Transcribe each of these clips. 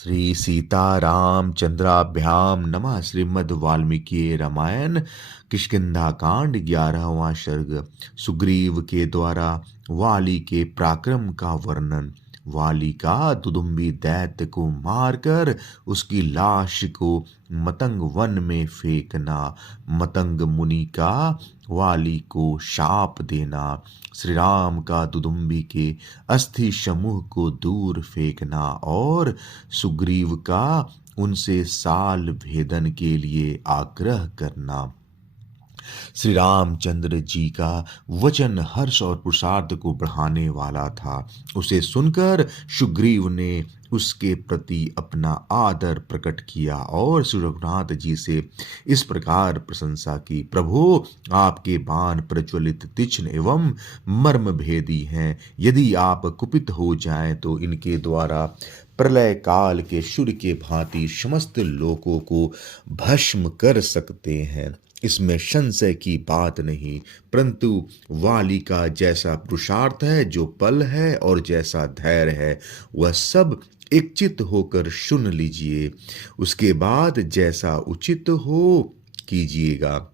श्री सीतारामचंद्राभ्याम नमः। श्रीमद् वाल्मीकि रामायण किष्किंधा कांड 11वां सर्ग। सुग्रीव के द्वारा वाली के पराक्रम का वर्णन। वाली का दुदुम्बी दैत्य को मारकर उसकी लाश को मतंग वन में फेंकना। मतंग मुनि का वाली को शाप देना। श्री राम का दुदुम्बी के अस्थि समूह को दूर फेंकना और सुग्रीव का उनसे साल भेदन के लिए आग्रह करना। श्री रामचंद्र जी का वचन हर्ष और पुरुषार्थ को बढ़ाने वाला था। उसे सुनकर सुग्रीव ने उसके प्रति अपना आदर प्रकट किया और श्री रघुनाथ जी से इस प्रकार प्रशंसा की। प्रभु, आपके बाण प्रज्वलित तीक्ष्ण एवं मर्म भेदी हैं। यदि आप कुपित हो जाएं तो इनके द्वारा प्रलय काल के सूर्य के भांति समस्त लोकों को भस्म कर सकते हैं। इसमें संशय की बात नहीं, परंतु वाली का जैसा पुरुषार्थ है, जो बल है और जैसा धैर्य है, वह सब एकचित होकर सुन लीजिए। उसके बाद जैसा उचित हो कीजिएगा।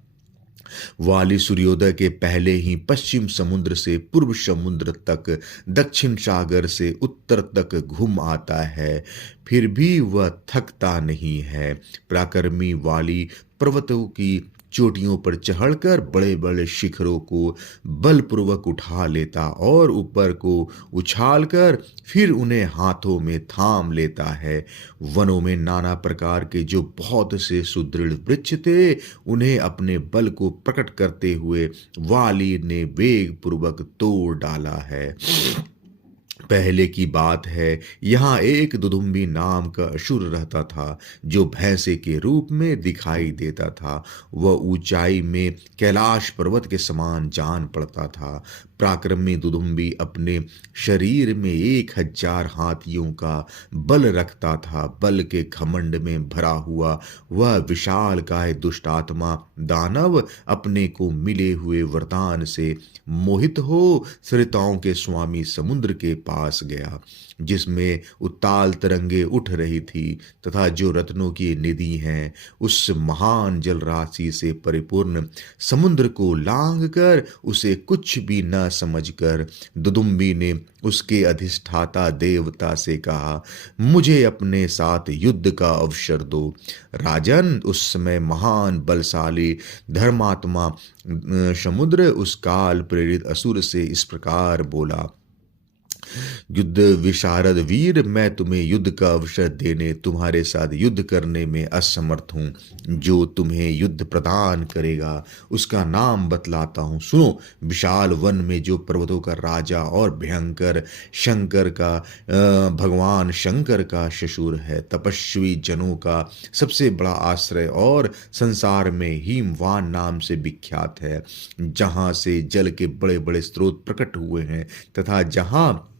वाली सूर्योदय के पहले ही पश्चिम समुद्र से पूर्व समुद्र तक, दक्षिण सागर से उत्तर तक घूम आता है, फिर भी वह थकता नहीं है। पराक्रमी वाली पर्वतों की चोटियों पर चढ़कर बड़े बड़े शिखरों को बलपूर्वक उठा लेता और ऊपर को उछालकर फिर उन्हें हाथों में थाम लेता है। वनों में नाना प्रकार के जो बहुत से सुदृढ़ वृक्ष थे, उन्हें अपने बल को प्रकट करते हुए वाली ने वेग पूर्वक तोड़ डाला है। पहले की बात है, यहाँ एक दुदुम्बी नाम का असुर रहता था, जो भैंसे के रूप में दिखाई देता था। वह ऊंचाई में कैलाश पर्वत के समान जान पड़ता था। पराक्रमी दुदुम्बी अपने शरीर में 1000 हाथियों का बल रखता था। बल के घमंड में भरा हुआ वह विशाल काय दुष्टात्मा दानव अपने को मिले हुए वरदान से मोहित हो सरिताओं के स्वामी समुद्र के पास गया, जिसमें उत्ताल तरंगे उठ रही थी तथा जो रत्नों की निधि हैं, उस महान जल राशि से परिपूर्ण समुद्र को लांघ कर उसे कुछ भी न समझकर दुदुम्बी ने उसके अधिष्ठाता देवता से कहा, मुझे अपने साथ युद्ध का अवसर दो। राजन, उस समय महान बलशाली धर्मात्मा समुद्र उस काल प्रेरित असुर से इस प्रकार बोला, युद्ध विशारद वीर, मैं तुम्हें युद्ध का अवसर देने तुम्हारे साथ युद्ध करने में असमर्थ हूँ। जो तुम्हें युद्ध प्रदान करेगा उसका नाम बतलाता हूँ। सुनो, विशाल वन में जो पर्वतों का राजा और भयंकर शंकर का भगवान शंकर का ससुर है, तपस्वी जनों का सबसे बड़ा आश्रय और संसार में हिमवान नाम से विख्यात है, जहाँ से जल के बड़े बड़े स्रोत प्रकट हुए हैं तथा जहाँ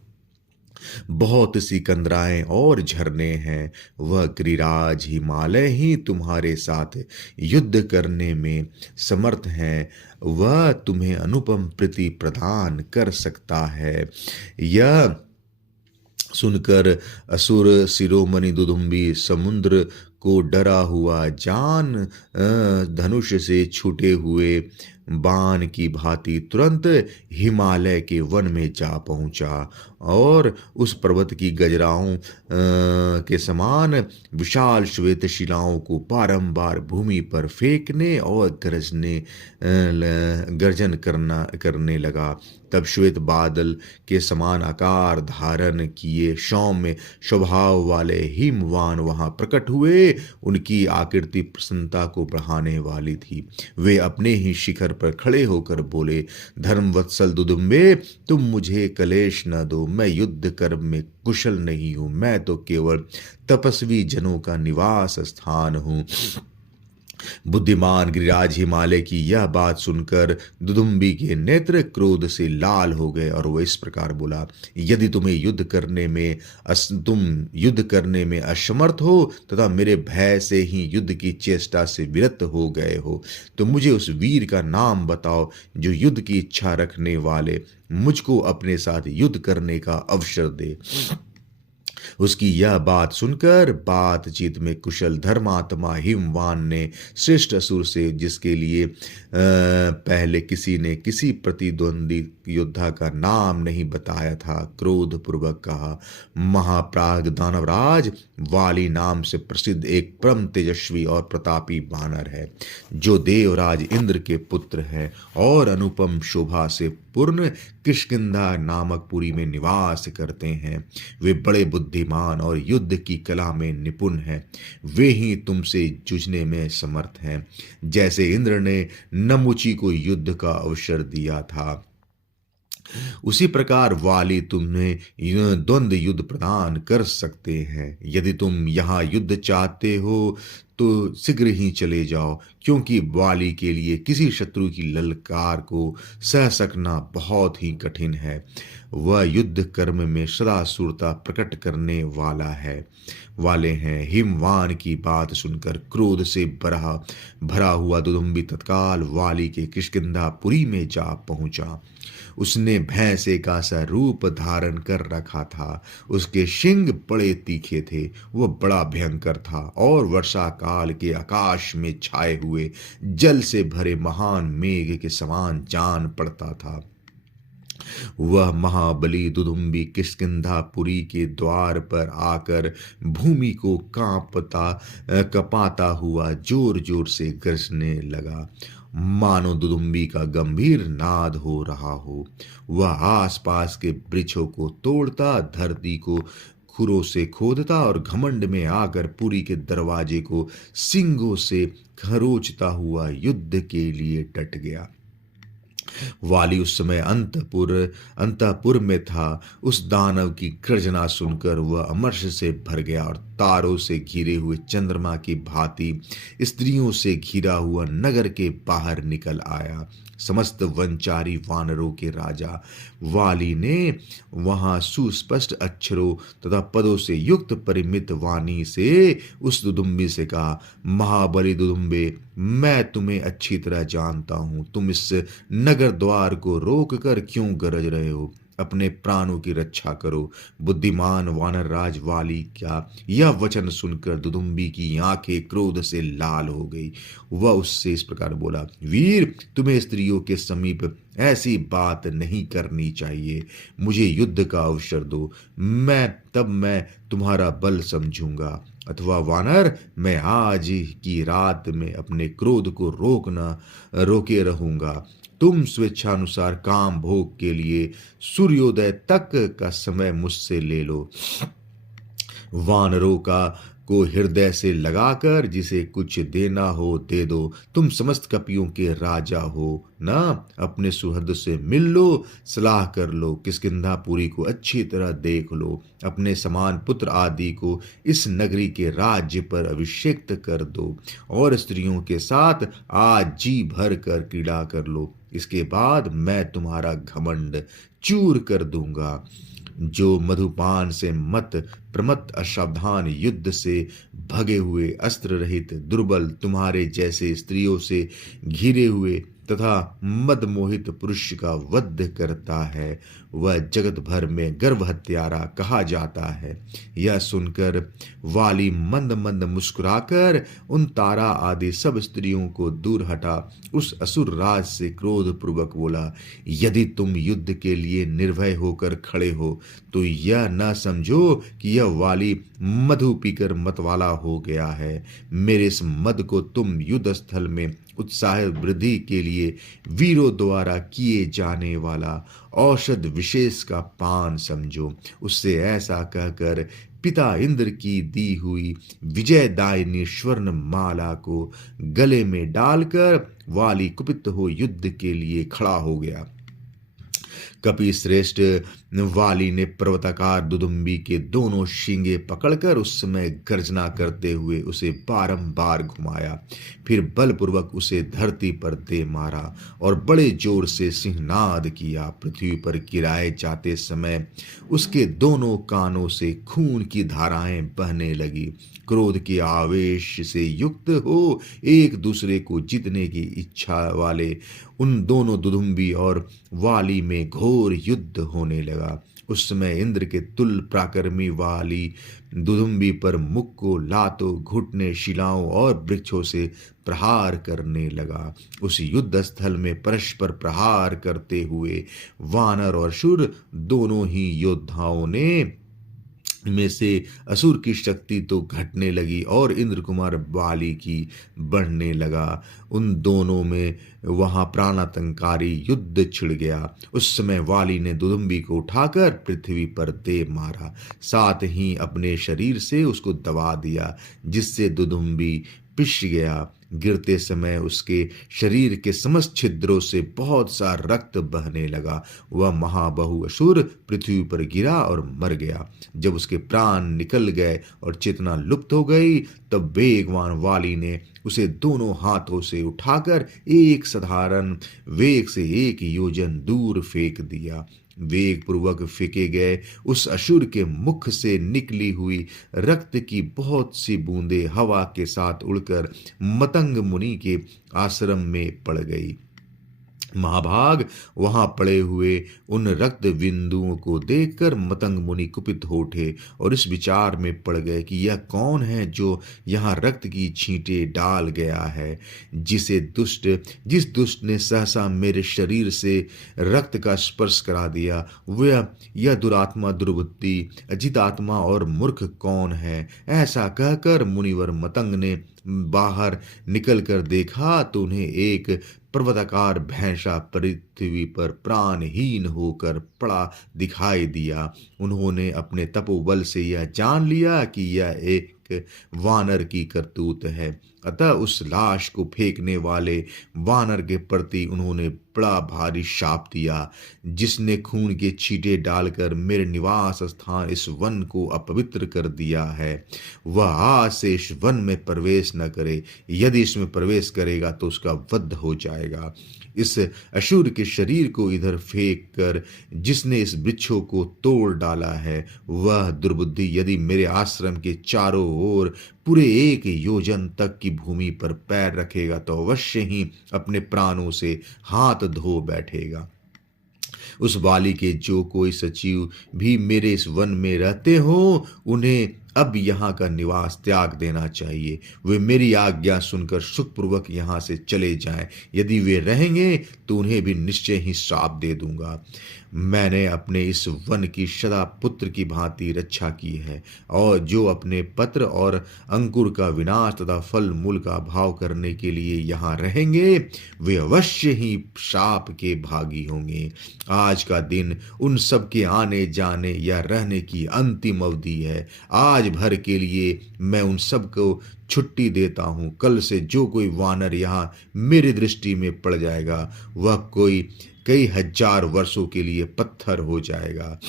बहुत सी कंदराएं और झरने हैं, वह गिरिराज हिमालय ही तुम्हारे साथ युद्ध करने में समर्थ है। वह तुम्हें अनुपम प्रीति प्रदान कर सकता है। यह सुनकर असुर शिरोमणि दुदुम्बी समुद्र को डरा हुआ जान धनुष से छूटे हुए बाण की भांति तुरंत हिमालय के वन में जा पहुंचा और उस पर्वत की गजराओं के समान विशाल श्वेत शिलाओं को बारंबार भूमि पर फेंकने और गर्जन करने लगा। तब श्वेत बादल के समान आकार धारण किए सौम्य स्वभाव वाले हिमवान वहां प्रकट हुए। उनकी आकृति प्रसन्नता को बढ़ाने वाली थी। वे अपने ही शिखर पर खड़े होकर बोले, धर्मवत्सल दुदुम्बे, तुम मुझे कलेश न दो। मैं युद्ध कर्म में कुशल नहीं हूं। मैं तो केवल तपस्वी जनों का निवास स्थान हूं। बुद्धिमान गिरिराज हिमालय की यह बात सुनकर दुदुम्बी के नेत्र क्रोध से लाल हो गए और वह इस प्रकार बोला, यदि तुम युद्ध करने में असमर्थ हो तथा मेरे भय से ही युद्ध की चेष्टा से विरत हो गए हो, तो मुझे उस वीर का नाम बताओ जो युद्ध की इच्छा रखने वाले मुझको अपने साथ युद्ध करने का अवसर दे। उसकी यह बात सुनकर बातचीत में कुशल धर्मात्मा हिमवान ने श्रेष्ठ असुर से, जिसके लिए पहले किसी ने किसी प्रतिद्वंदी योद्धा का नाम नहीं बताया था, क्रोध पूर्वक कहा, महाप्राग दानवराज, वाली नाम से प्रसिद्ध एक परम तेजस्वी और प्रतापी वानर है, जो देवराज इंद्र के पुत्र है और अनुपम शोभा से पूर्ण किष्किंधा नामक पुरी में निवास करते हैं। वे बड़े बुद्धिमान और युद्ध की कला में निपुण हैं। वे ही तुमसे जूझने में समर्थ हैं, जैसे इंद्र ने नमुची को युद्ध का अवसर दिया था, उसी प्रकार वाली तुम्हें द्वंद्व युद्ध प्रदान कर सकते हैं। यदि तुम यहाँ युद्ध चाहते हो तो शीघ्र ही चले जाओ, क्योंकि वाली के लिए किसी शत्रु की ललकार को सह सकना बहुत ही कठिन है। वह युद्ध कर्म में सदा शूरता प्रकट करने वाले हैं। हिमवान की बात सुनकर क्रोध से भरा हुआ दुदुम्बी तत्काल वाली के किष्किंधापुरी में जा पहुंचा। उसने भैंसे का सा रूप धारण कर रखा था। उसके शिंग बड़े तीखे थे। वह बड़ा भयंकर था और वर्षा काल के आकाश में छाए हुए जल से भरे महान मेघ के समान जान पड़ता था। वह महाबली दुदुम्बी किष्किंधापुरी के द्वार पर आकर भूमि को कपाता हुआ जोर जोर से गरजने लगा, मानो दुदुम्बी का गंभीर नाद हो रहा हो। वह आसपास के वृक्षों को तोड़ता, धरती को खुरों से खोदता और घमंड में आकर पुरी के दरवाजे को सींगों से खरोचता हुआ युद्ध के लिए डट गया। वाली उस समय अंतपुर में था। उस दानव की गर्जना सुनकर वह अमर्ष से भर गया और तारों से घिरे हुए चंद्रमा की भांति स्त्रियों से घिरा हुआ नगर के बाहर निकल आया। समस्त वनचारी वानरों के राजा वाली ने वहां सुस्पष्ट अक्षरों तथा पदों से युक्त परिमित वाणी से उस दुदुम्बी से कहा, महाबली दुदुम्बे, मैं तुम्हें अच्छी तरह जानता हूं। तुम इस नगर द्वार को रोक कर क्यों गरज रहे हो? अपने प्राणों की रक्षा करो। बुद्धिमान वानर राज वाली का यह वचन सुनकर दुदुम्बी की आंखें क्रोध से लाल हो गई। वह उससे इस प्रकार बोला, वीर, तुम्हें स्त्रियों के समीप ऐसी बात नहीं करनी चाहिए। मुझे युद्ध का अवसर दो, मैं तुम्हारा बल समझूंगा, अथवा वानर, मैं आज की रात में अपने क्रोध को रोके रहूंगा। तुम स्वेच्छानुसार काम भोग के लिए सूर्योदय तक का समय मुझसे ले लो। वानरों को हृदय से लगाकर जिसे कुछ देना हो दे दो। तुम समस्त कपियों के राजा हो ना, अपने सुहृद से मिल लो, सलाह कर लो, किष्किंधापुरी को अच्छी तरह देख लो, अपने समान पुत्र आदि को इस नगरी के राज्य पर अभिषेक्त कर दो और स्त्रियों के साथ आज जी भर कर क्रीड़ा कर लो। इसके बाद मैं तुम्हारा घमंड चूर कर दूंगा। जो मधुपान से प्रमत्त असावधान, युद्ध से भगे हुए, अस्त्र रहित, दुर्बल, तुम्हारे जैसे स्त्रियों से घिरे हुए तथा मदमोहित पुरुष का वध करता है, वह जगत भर में गर्भ हत्यारा कहा जाता है। यह सुनकर वाली मंद मंद मुस्कुराकर उन तारा आदि सब स्त्रियों को दूर हटा उस असुर राज से क्रोध पूर्वक बोला, यदि तुम युद्ध के लिए निर्भय होकर खड़े हो तो यह न समझो कि यह वाली मधु पीकर मतवाला हो गया है। मेरे इस मद को तुम युद्ध स्थल में उत्साह वृद्धि के लिए वीरों द्वारा किए जाने वाला औषध विशेष का पान समझो। उससे ऐसा कहकर पिता इंद्र की दी हुई विजयदायिनी स्वर्ण माला को गले में डालकर वाली कुपित हो युद्ध के लिए खड़ा हो गया। कपि श्रेष्ठ वाली ने पर्वताकार दुदुम्बी के दोनों शींगे पकड़कर उस समय गर्जना करते हुए उसे बारंबार घुमाया, फिर बलपूर्वक उसे धरती पर दे मारा और बड़े जोर से सिंहनाद किया। पृथ्वी पर गिराए जाते समय उसके दोनों कानों से खून की धाराएं बहने लगी। क्रोध के आवेश से युक्त हो एक दूसरे को जीतने की इच्छा वाले उन दोनों दुदुम्बी और वाली में घोर युद्ध होने लगा। उस समय इंद्र के तुल्य पराक्रमी वाली दुदुम्बी पर मुख को लातों, घुटने, शिलाओं और वृक्षों से प्रहार करने लगा। उस युद्ध स्थल में परस्पर प्रहार करते हुए वानर और असुर दोनों ही योद्धाओं ने में से असुर की शक्ति तो घटने लगी और इंद्र कुमार वाली की बढ़ने लगा। उन दोनों में वहां प्राणातंकारी युद्ध छिड़ गया। उस समय वाली ने दुदुम्बी को उठाकर पृथ्वी पर दे मारा, साथ ही अपने शरीर से उसको दबा दिया, जिससे दुदुम्बी पिस गया। गिरते समय उसके शरीर के समस्त छिद्रों से बहुत सा रक्त बहने लगा। वह महाबहु असुर पृथ्वी पर गिरा और मर गया। जब उसके प्राण निकल गए और चेतना लुप्त हो गई, तब वेगवान वाली ने उसे दोनों हाथों से उठाकर एक साधारण वेग से 1 योजन दूर फेंक दिया। वेग पूर्वक फेंके गए उस असुर के मुख से निकली हुई रक्त की बहुत सी बूंदें हवा के साथ उड़कर मतंग मुनि के आश्रम में पड़ गई। महाभाग वहां पड़े हुए उन रक्त बिंदुओं को देखकर मतंग मुनि कुपित हो उठे और इस विचार में पड़ गए कि यह कौन है जो यहाँ रक्त की छींटे डाल गया है। जिस दुष्ट ने सहसा मेरे शरीर से रक्त का स्पर्श करा दिया, वह यह दुरात्मा, दुर्बुद्धि, अजित आत्मा और मूर्ख कौन है। ऐसा कहकर मुनिवर मतंग ने बाहर निकलकर देखा तो उन्हें एक पर्वताकार भैंसा पृथ्वी पर प्राणहीन होकर पड़ा दिखाई दिया। उन्होंने अपने तपोबल से यह जान लिया कि यह एक वानर की करतूत है, अतः उस लाश को फेंकने वाले वानर के प्रति उन्होंने बड़ा भारी शाप दिया, जिसने खून के छींटे डालकर मेरे निवास स्थान इस वन को अपवित्र कर दिया है। वह आज से इस वन में प्रवेश न करे, यदि इसमें प्रवेश करेगा तो उसका वध हो जाएगा। इस असुर के शरीर को इधर फेंक कर जिसने इस वृक्षों को तोड़ डाला है, वह दुर्बुद्धि यदि मेरे आश्रम के चारों ओर पूरे 1 योजन तक की भूमि पर पैर रखेगा तो अवश्य ही अपने प्राणों से हाथ धो बैठेगा। उस वाली के जो कोई सचिव भी मेरे इस वन में रहते हो, उन्हें अब यहाँ का निवास त्याग देना चाहिए। वे मेरी आज्ञा सुनकर सुखपूर्वक यहाँ से चले जाएं। यदि वे रहेंगे तो उन्हें भी निश्चय ही श्राप दे दूंगा। मैंने अपने इस वन की सदा पुत्र की भांति रक्षा की है, और जो अपने पत्र और अंकुर का विनाश तथा फल मूल का अभाव करने के लिए यहाँ रहेंगे, वे अवश्य ही शाप के भागी होंगे। आज का दिन उन सब के आने जाने या रहने की अंतिम अवधि है। आज भर के लिए मैं उन सब को छुट्टी देता हूँ। कल से जो कोई वानर यहाँ मेरी दृष्टि में पड़ जाएगा, वह कई हजार वर्षों के लिए पत्थर हो जाएगा।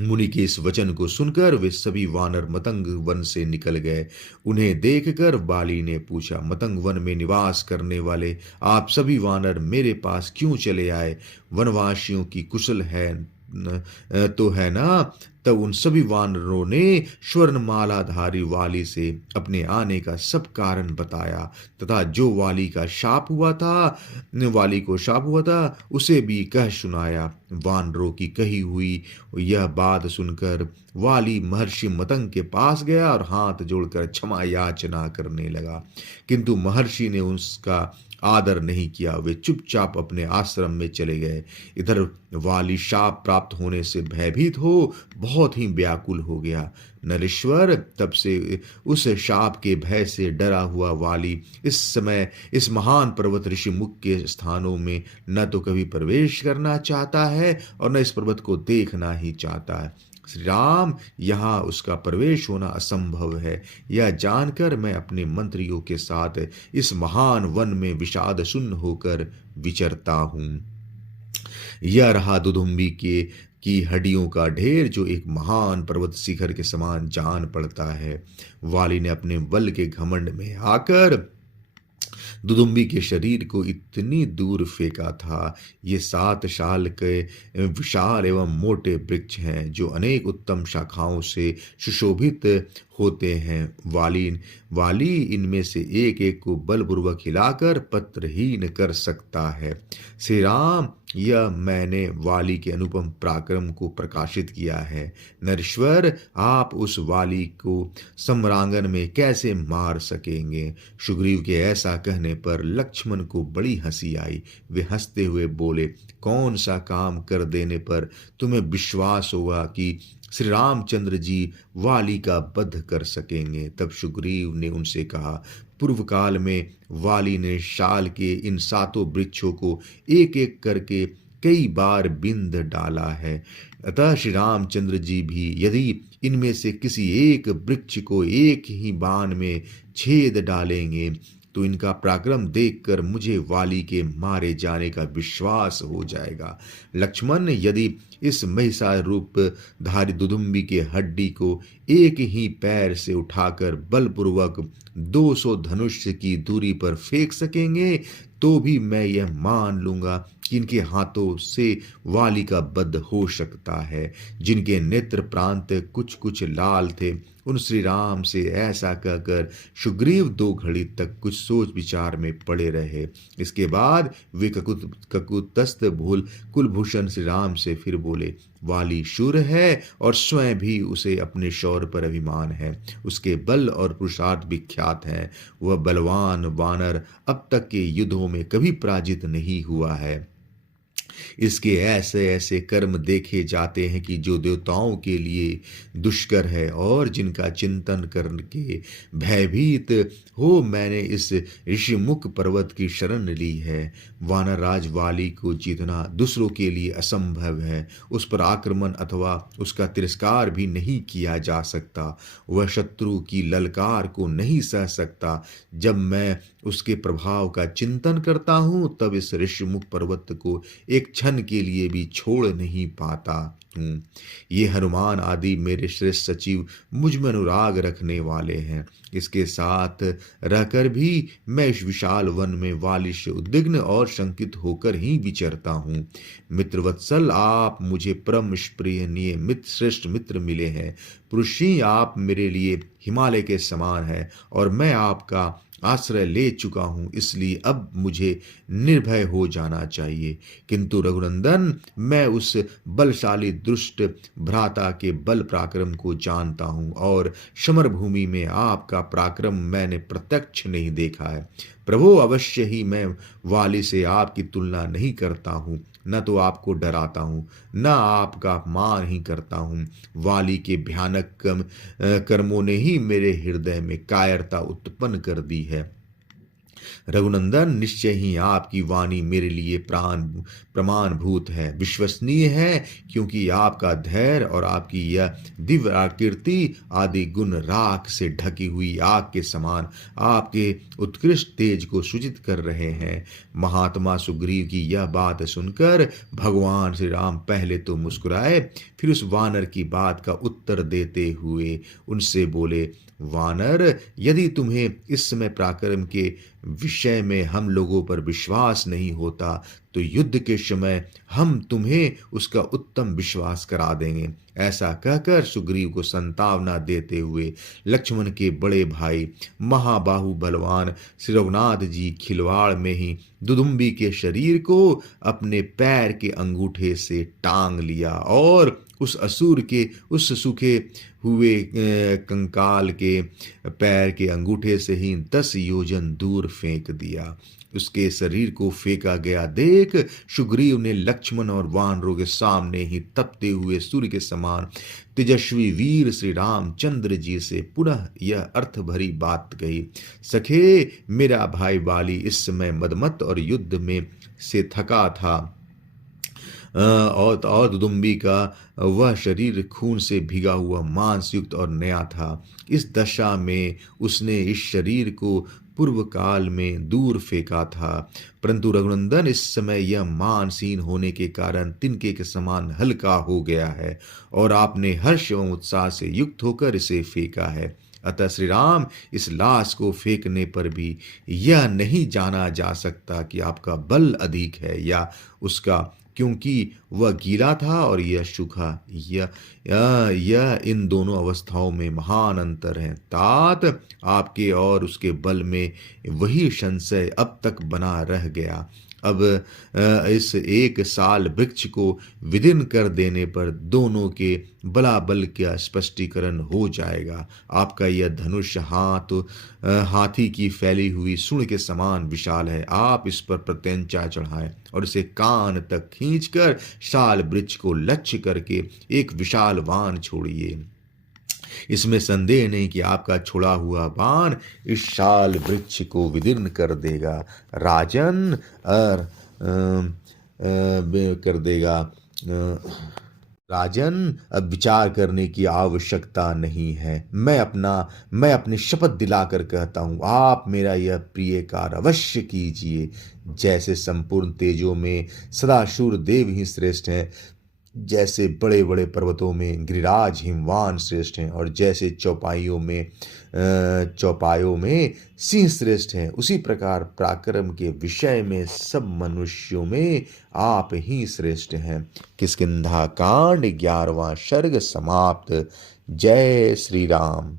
मुनि के इस वचन को सुनकर वे सभी वानर मतंग वन से निकल गए। उन्हें देखकर बाली ने पूछा, मतंग वन में निवास करने वाले आप सभी वानर मेरे पास क्यों चले आए? वनवासियों की कुशल है तो है ना? तब उन सभी वानरों ने स्वर्णमालाधारी वाली से अपने आने का सब कारण बताया तथा जो वाली को शाप हुआ था उसे भी कह सुनाया। वानरों की कही हुई यह बात सुनकर वाली महर्षि मतंग के पास गया और हाथ जोड़कर क्षमा याचना करने लगा, किंतु महर्षि ने उसका आदर नहीं किया। वे चुपचाप अपने आश्रम में चले गए। इधर वाली शाप प्राप्त होने से भयभीत हो बहुत ही व्याकुल हो गया। नरेश्वर तब से उस शाप के भय से डरा हुआ वाली इस समय इस महान पर्वत ऋषि मुख के स्थानों में न तो कभी प्रवेश करना चाहता है और न इस पर्वत को देखना ही चाहता है। श्री राम, यहाँ उसका प्रवेश होना असंभव है। यह जानकर मैं अपने मंत्रियों के साथ इस महान वन में विषाद शून्य होकर विचरता हूँ। यह रहा दुदुम्बी की हड्डियों का ढेर, जो एक महान पर्वत शिखर के समान जान पड़ता है। वाली ने अपने बल के घमंड में आकर दुदुम्बी के शरीर को इतनी दूर फेंका था। ये 7 साल के विशाल एवं मोटे वृक्ष हैं, जो अनेक उत्तम शाखाओं से सुशोभित होते हैं। वाली वाली इनमें से एक एक को बलपूर्वक हिलाकर पत्रहीन कर सकता है। श्री राम, यह मैंने वाली के अनुपम पराक्रम को प्रकाशित किया है। नरेश्वर, आप उस वाली को सम्रांगण में कैसे मार सकेंगे? सुग्रीव के ऐसा कहने पर लक्ष्मण को बड़ी हंसी आई। वे हंसते हुए बोले, कौन सा काम कर देने पर तुम्हें विश्वास होगा कि श्री रामचंद्र जी वाली का वध कर सकेंगे? तब सुग्रीव ने उनसे कहा, पूर्व काल में वाली ने शाल के इन 7 वृक्षों को एक एक करके कई बार बिंद डाला है। अतः श्री रामचंद्र जी भी यदि इनमें से किसी एक वृक्ष को एक ही बाण में छेद डालेंगे तो इनका पराक्रम देखकर मुझे वाली के मारे जाने का विश्वास हो जाएगा। लक्ष्मण, यदि इस महिषासुर रूप धारी दुदुम्बी के हड्डी को एक ही पैर से उठाकर बलपूर्वक 200 धनुष की दूरी पर फेंक सकेंगे तो भी मैं यह मान लूंगा कि इनके हाथों से वाली का वध हो सकता है। जिनके नेत्र प्रांत कुछ कुछ लाल थे, उन श्री राम से ऐसा कहकर सुग्रीव 2 घड़ी तक कुछ सोच विचार में पड़े रहे। इसके बाद वे ककुतस्थ भूल कुलभूषण श्री राम से फिर बोले, वाली शूर है और स्वयं भी उसे अपने शौर्य पर अभिमान है। उसके बल और पुरुषार्थ विख्यात हैं। वह बलवान वानर अब तक के युद्धों में कभी पराजित नहीं हुआ है। इसके ऐसे ऐसे कर्म देखे जाते हैं कि जो देवताओं के लिए दुष्कर है और जिनका चिंतन करके भयभीत हो मैंने इस ऋषिमुख पर्वत की शरण ली है। वानर राज वाली को जीतना दूसरों के लिए असंभव है। उस पर आक्रमण अथवा उसका तिरस्कार भी नहीं किया जा सकता। वह शत्रु की ललकार को नहीं सह सकता। जब मैं उसके प्रभाव का चिंतन करता हूं तब इस ऋषिमुख पर्वत को एक क्षण के लिए भी छोड़ नहीं पाता हूं। ये हनुमान आदि मेरे श्रेष्ठ सचिव मुझ में अनुराग रखने वाले हैं। इसके साथ रहकर भी मैं इस विशाल वन में वाली से उद्विग्न और शंकित होकर ही विचरता हूँ। मित्रवत्सल, आप मुझे परम प्रिय मित्र श्रेष्ठ मित्र मिले हैं। पुरुष ही आप मेरे लिए हिमालय के समान है और मैं आपका आश्रय ले चुका हूं, इसलिए अब मुझे निर्भय हो जाना चाहिए। किंतु रघुनंदन, मैं उस बलशाली दुष्ट भ्राता के बल पराक्रम को जानता हूं और समर भूमि में आपका पराक्रम मैंने प्रत्यक्ष नहीं देखा है। प्रभु, अवश्य ही मैं वाली से आपकी तुलना नहीं करता हूँ, न तो आपको डराता हूँ न आपका अपमान ही करता हूँ। वाली के भयानक कर्मों ने ही मेरे हृदय में कायरता उत्पन्न कर दी है। रघुनंदन, निश्चय ही आपकी वाणी मेरे लिए प्रमाणभूत है, विश्वसनीय है, क्योंकि आपका धैर्य और आपकी यह दिव्य आकृति आदि गुण राख से ढकी हुई आग के समान आपके उत्कृष्ट तेज को सूचित कर रहे हैं। महात्मा सुग्रीव की यह बात सुनकर भगवान श्री राम पहले तो मुस्कुराए, फिर उस वानर की बात का उत्तर देते हुए उनसे बोले, वानर, यदि तुम्हें इस समय पराक्रम के विषय में हम लोगों पर विश्वास नहीं होता तो युद्ध के समय हम तुम्हें उसका उत्तम विश्वास करा देंगे। ऐसा कहकर सुग्रीव को संतावना देते हुए लक्ष्मण के बड़े भाई महाबाहु बलवान श्री रघुनाथ जी खिलवाड़ में ही दुदुम्बी के शरीर को अपने पैर के अंगूठे से टांग लिया और उस असुर के उस सूखे हुए कंकाल के पैर के अंगूठे से ही 10 योजन दूर फेंक दिया। उसके शरीर को फेंका गया देख सुग्रीव ने लक्ष्मण और वानरों के सामने ही तपते हुए सूर्य के समान तेजस्वी वीर श्री रामचंद्र जी से पुनः यह अर्थ भरी बात कही, सखे, मेरा भाई वाली इस समय मदमत और युद्ध में से थका था और दुदुम्बी का वह शरीर खून से भिगा हुआ मांस युक्त और नया था। इस दशा में उसने इस शरीर को पूर्व काल में दूर फेंका था, परंतु रघुनंदन इस समय यह मानसीन होने के कारण तिनके के समान हल्का हो गया है और आपने हर्ष एवं उत्साह से युक्त होकर इसे फेंका है। अतः श्री राम, इस लाश को फेंकने पर भी यह नहीं जाना जा सकता कि आपका बल अधिक है या उसका क्योंकि वह गीला था और यह सूखा। यह इन दोनों अवस्थाओं में महान अंतर है। तात आपके और उसके बल में वही संशय अब तक बना रह गया। अब इस एक साल वृक्ष को विदीर्ण कर देने पर दोनों के बलाबल का स्पष्टीकरण हो जाएगा। आपका यह धनुष हाथी की फैली हुई सूंड के समान विशाल है। आप इस पर प्रत्यंचा चढ़ाएं और इसे कान तक खींचकर साल वृक्ष को लक्ष्य करके एक विशाल बाण छोड़िए। इसमें संदेह नहीं कि आपका छुड़ा हुआ बाण इस शाल वृक्ष को विदीर्ण कर देगा। राजन कर देगा। राजन, अब विचार करने की आवश्यकता नहीं है। मैं अपनी शपथ दिलाकर कहता हूँ, आप मेरा यह प्रिय कार्य अवश्य कीजिए। जैसे संपूर्ण तेजों में सदाशिव देव ही श्रेष्ठ हैं, जैसे बड़े बड़े पर्वतों में गिरिराज हिमवान श्रेष्ठ हैं, और जैसे चौपायों में सिंह श्रेष्ठ हैं, उसी प्रकार पराक्रम के विषय में सब मनुष्यों में आप ही श्रेष्ठ हैं। किष्किंधा कांड 11वां सर्ग समाप्त। जय श्री राम।